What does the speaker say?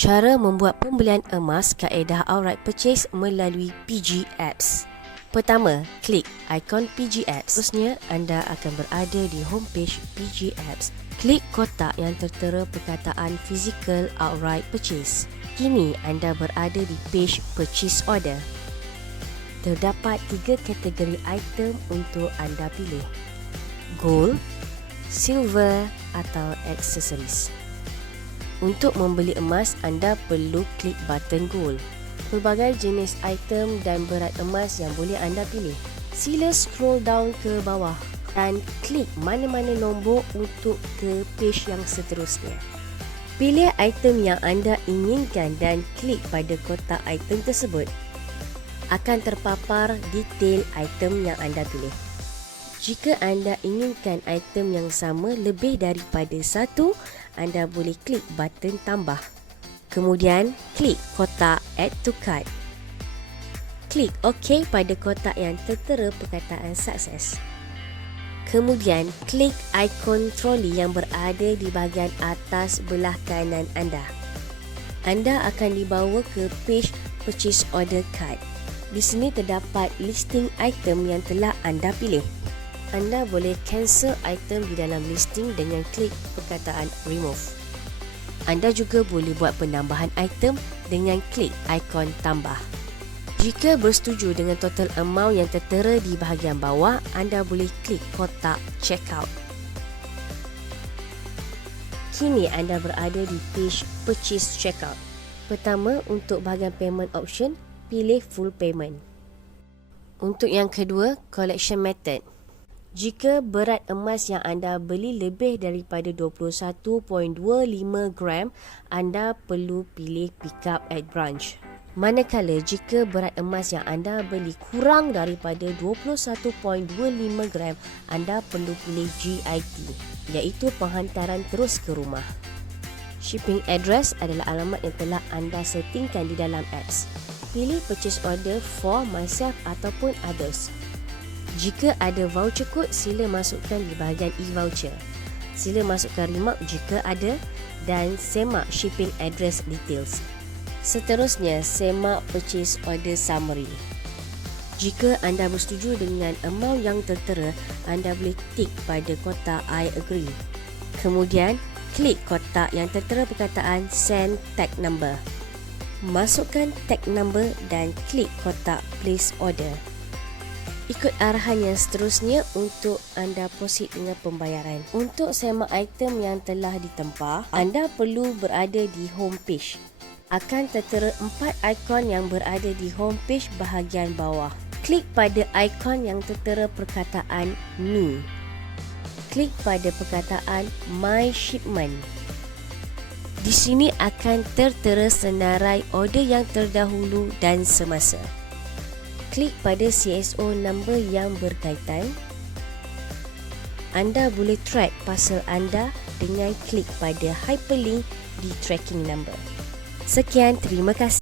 Cara membuat pembelian emas kaedah outright purchase melalui PG Apps. Pertama, klik ikon PG Apps. Seterusnya, anda akan berada di homepage PG Apps. Klik kotak yang tertera perkataan physical outright purchase. Kini anda berada di page purchase order. Terdapat 3 kategori item untuk anda pilih: gold, silver atau accessories. Untuk membeli emas, anda perlu klik button gold. Pelbagai jenis item dan berat emas yang boleh anda pilih. Sila scroll down ke bawah dan klik mana-mana nombor untuk ke page yang seterusnya. Pilih item yang anda inginkan dan klik pada kotak item tersebut. Akan terpapar detail item yang anda pilih. Jika anda inginkan item yang sama lebih daripada satu, anda boleh klik button tambah. Kemudian, klik kotak Add to Cart. Klik OK pada kotak yang tertera perkataan sukses. Kemudian, klik ikon troli yang berada di bahagian atas belah kanan anda. Anda akan dibawa ke page Purchase Order Card. Di sini terdapat listing item yang telah anda pilih. Anda boleh cancel item di dalam listing dengan klik perkataan Remove. Anda juga boleh buat penambahan item dengan klik ikon tambah. Jika bersetuju dengan total amount yang tertera di bahagian bawah, anda boleh klik kotak Checkout. Kini anda berada di page Purchase Checkout. Pertama, untuk bahagian payment option, pilih Full Payment. Untuk yang kedua, Collection Method. Jika berat emas yang anda beli lebih daripada 21.25 gram, anda perlu pilih Pick Up at Branch. Manakala jika berat emas yang anda beli kurang daripada 21.25 gram, anda perlu pilih GIT, iaitu penghantaran terus ke rumah. Shipping address adalah alamat yang telah anda settingkan di dalam apps. Pilih Purchase Order for myself ataupun others. Jika ada voucher code, sila masukkan di bahagian e-voucher. Sila masukkan remark jika ada dan semak shipping address details. Seterusnya, semak purchase order summary. Jika anda bersetuju dengan amount yang tertera, anda boleh tik pada kotak I agree. Kemudian, klik kotak yang tertera perkataan send tag number. Masukkan tag number dan klik kotak place order. Ikut arahan yang seterusnya untuk anda proceed dengan pembayaran. Untuk semak item yang telah ditempah, anda perlu berada di home page. Akan tertera 4 ikon yang berada di home page bahagian bawah. Klik pada ikon yang tertera perkataan Me. Klik pada perkataan My Shipment. Di sini akan tertera senarai order yang terdahulu dan semasa. Klik pada CSO number yang berkaitan. Anda boleh track parcel anda dengan klik pada hyperlink di tracking number. Sekian, terima kasih.